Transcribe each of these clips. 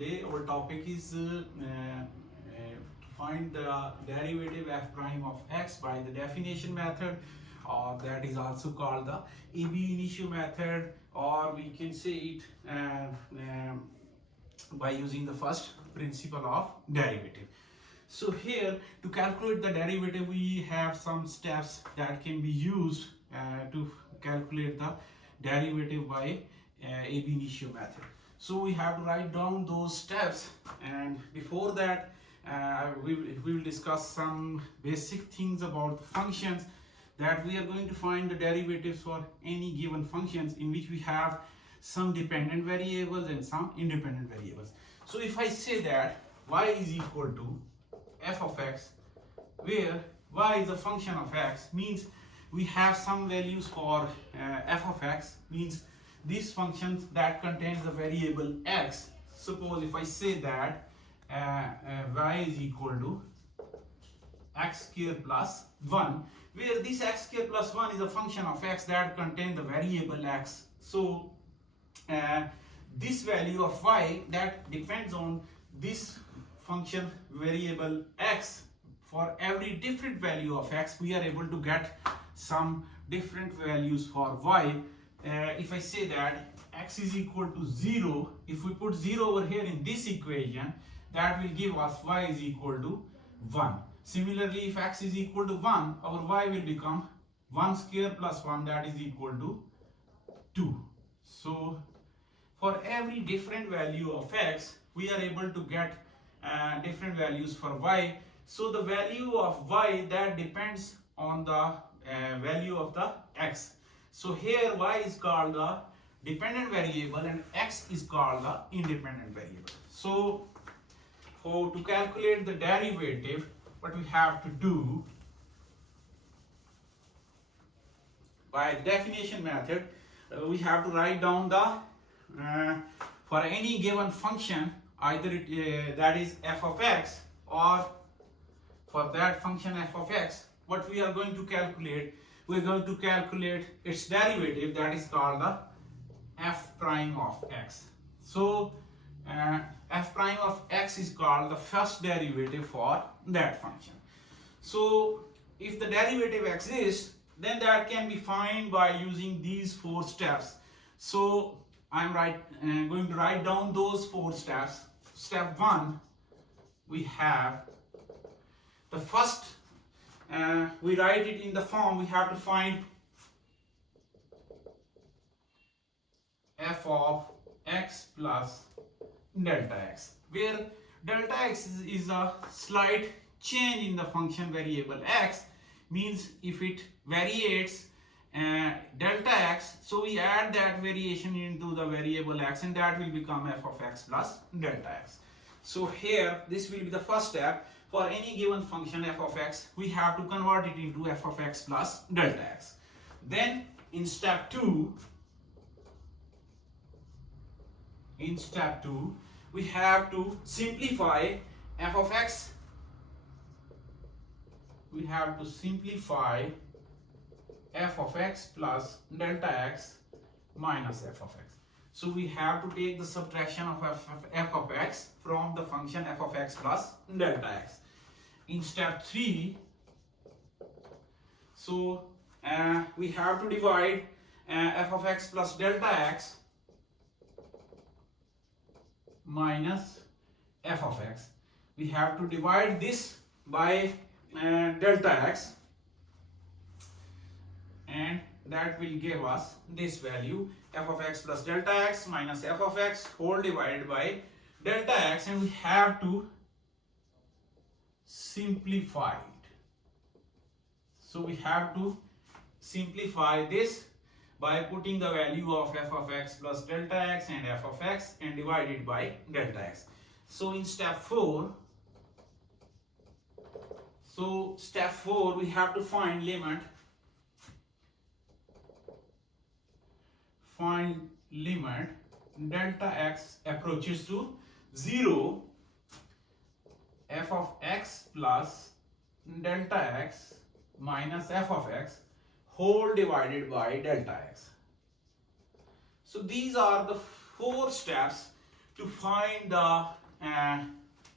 today our topic is to find the derivative f prime of x by the definition method, or that is also called the ab initio method, or we can say it by using the first principle of derivative. So here, to calculate the derivative, we have some steps that can be used to calculate the derivative by ab initio method. So we have to write down those steps, and before that we will discuss some basic things about the functions, that we are going to find the derivatives for any given functions in which we have some dependent variables and some independent variables. So if I say that y is equal to f of x, where y is a function of x, means we have some values for f of x, means these functions that contains the variable x. Suppose if I say that y is equal to x square plus 1, where this x square plus 1 is a function of x that contains the variable x. So this value of y that depends on this function variable x, for every different value of x we are able to get some different values for y. If I say that x is equal to 0, if we put 0 over here in this equation, that will give us y is equal to 1. Similarly, if x is equal to 1, our y will become 1 square plus 1, that is equal to 2. So for every different value of x, we are able to get different values for y. So the value of y that depends on the value of the x. So here y is called the dependent variable and x is called the independent variable. So to calculate the derivative, what we have to do by definition method, we have to write down the for any given function, either that is f of x, or for that function f of x, what we are going to calculate, we are going to calculate its derivative, that is called the f prime of x. So f prime of x is called the first derivative for that function. So if the derivative exists, then that can be found by using these 4 steps. So I'm going to write down those 4 steps. Step 1, we have the first, we write it in the form, we have to find f of x plus delta x, where delta x is a slight change in the function variable x, means if it variates delta x, so we add that variation into the variable x, and that will become f of x plus delta x. So here this will be the first step. For any given function f of x, we have to convert it into f of x plus delta x. Then in step 2, we have to simplify f of x. We have to simplify f of x plus delta x minus f of x. So we have to take the subtraction of f of x from the function f of x plus delta x. In step 3, so we have to divide f of x plus delta x minus f of x. We have to divide this by delta x, and that will give us this value, f of x plus delta x minus f of x whole divided by delta x, and we have to simplify it. So we have to simplify this by putting the value of f of x plus delta x and f of x and divided by delta x. So in step 4, we have to find limit delta x approaches to 0, f of x plus delta x minus f of x whole divided by delta x. So these are the 4 steps to find the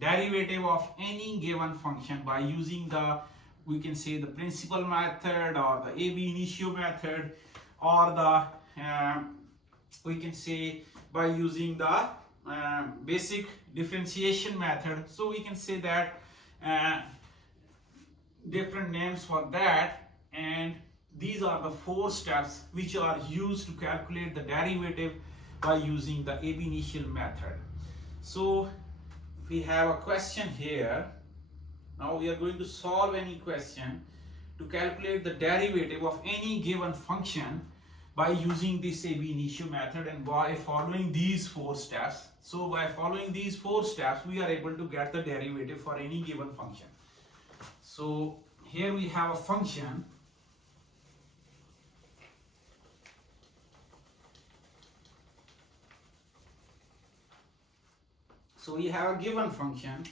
derivative of any given function by using the, we can say, the principal method or the AB initio method, or the we can say by using the basic differentiation method. So we can say that different names for that, and these are the 4 steps which are used to calculate the derivative by using the ab initio method. So we have a question here. Now we are going to solve any question to calculate the derivative of any given function by using this ab initio method and by following these 4 steps. So by following these 4 steps, we are able to get the derivative for any given function. So here we have a function. So we have a given function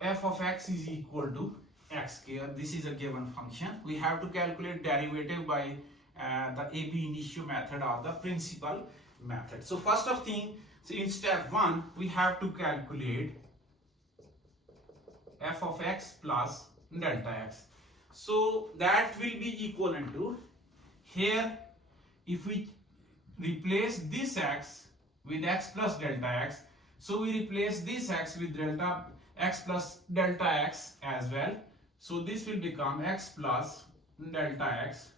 f of x is equal to x square. This is a given function. We have to calculate derivative by the ab initio method or the principal method. So first of thing, so in step 1 we have to calculate f of x plus delta x. So that will be equivalent to, here if we replace this x with x plus delta x, so we replace this x with delta x plus delta x as well. So this will become x plus delta x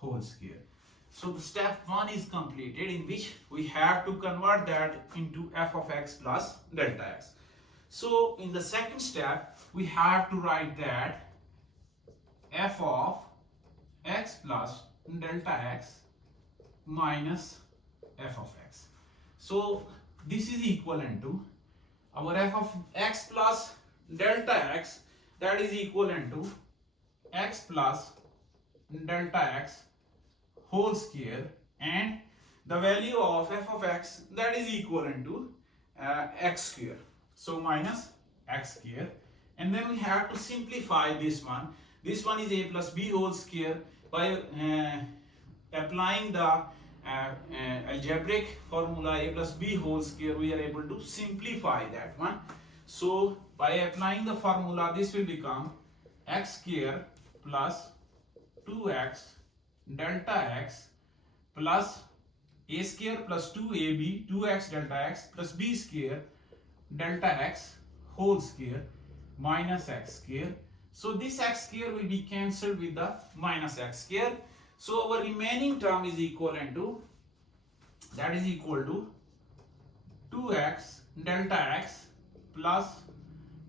whole square. So the step 1 is completed, in which we have to convert that into f of x plus delta x. So in the second step, we have to write that f of x plus delta x minus f of x. So this is equivalent to our f of x plus delta x, that is equivalent to x plus delta x whole square, and the value of f of x, that is equivalent to x square. So minus x square, and then we have to simplify this one. This one is a plus b whole square. By applying the algebraic formula a plus b whole square, we are able to simplify that one. So by applying the formula, this will become x square plus 2x delta x plus a square plus 2ab 2x delta x plus b square delta x whole square minus x square. So this x square will be cancelled with the minus x square. So our remaining term is equivalent to, that is equal to 2x delta x plus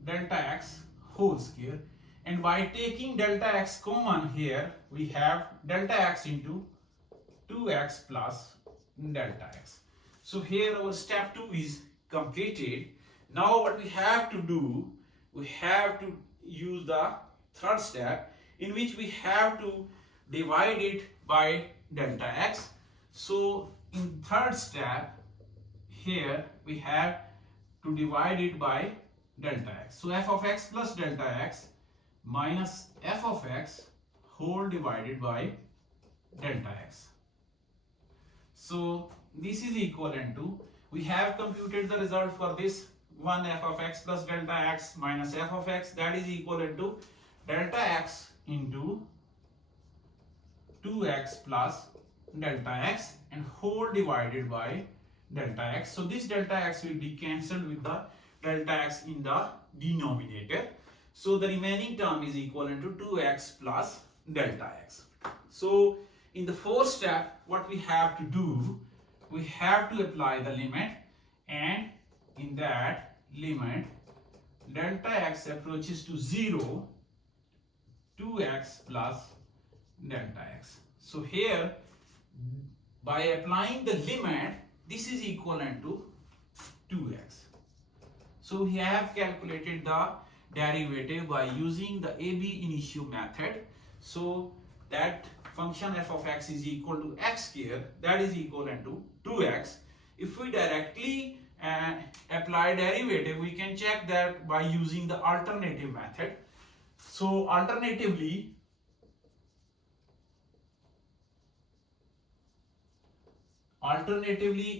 delta x whole square, and by taking delta x common here, we have delta x into 2x plus delta x. So here our step 2 is completed. Now what we have to do, we have to use the third step, in which we have to divide it by delta x. So in third step, here we have to divide it by delta x. So f of x plus delta x minus f of x whole divided by delta x. So this is equivalent to, we have computed the result for this one, f of x plus delta x minus f of x, that is equivalent to delta x into 2x plus delta x and whole divided by delta x. So this delta x will be cancelled with the delta x in the denominator. So the remaining term is equivalent to 2x plus delta x. So in the fourth step, what we have to do, we have to apply the limit, and in that limit delta x approaches to 0, 2x plus delta x. So here by applying the limit, this is equivalent to 2x. So we have calculated the derivative by using the ab initio method. So that function f of x is equal to x square, that is equivalent to 2x. If we directly apply derivative, we can check that by using the alternative method. So alternatively,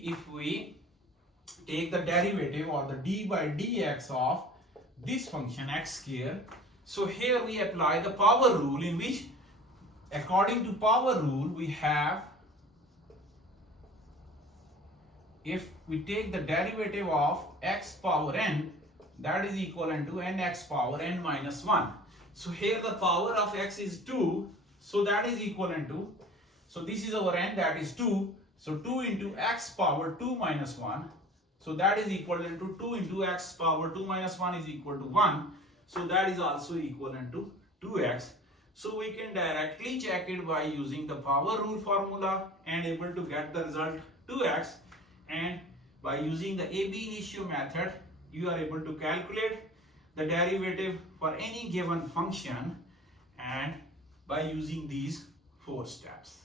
if we take the derivative or the d by dx of this function x square. So here we apply the power rule, in which according to power rule we have, if we take the derivative of x power n, that is equivalent to nx power n minus 1. So here the power of x is 2, so that is equivalent to, so this is our n, that is 2, so 2 into x power 2 minus 1, so that is equivalent to 2 into x power 2 minus 1 is equal to 1, so that is also equivalent to 2x. So we can directly check it by using the power rule formula and able to get the result 2x, and by using the AB initio method you are able to calculate the derivative for any given function, and by using these 4 steps.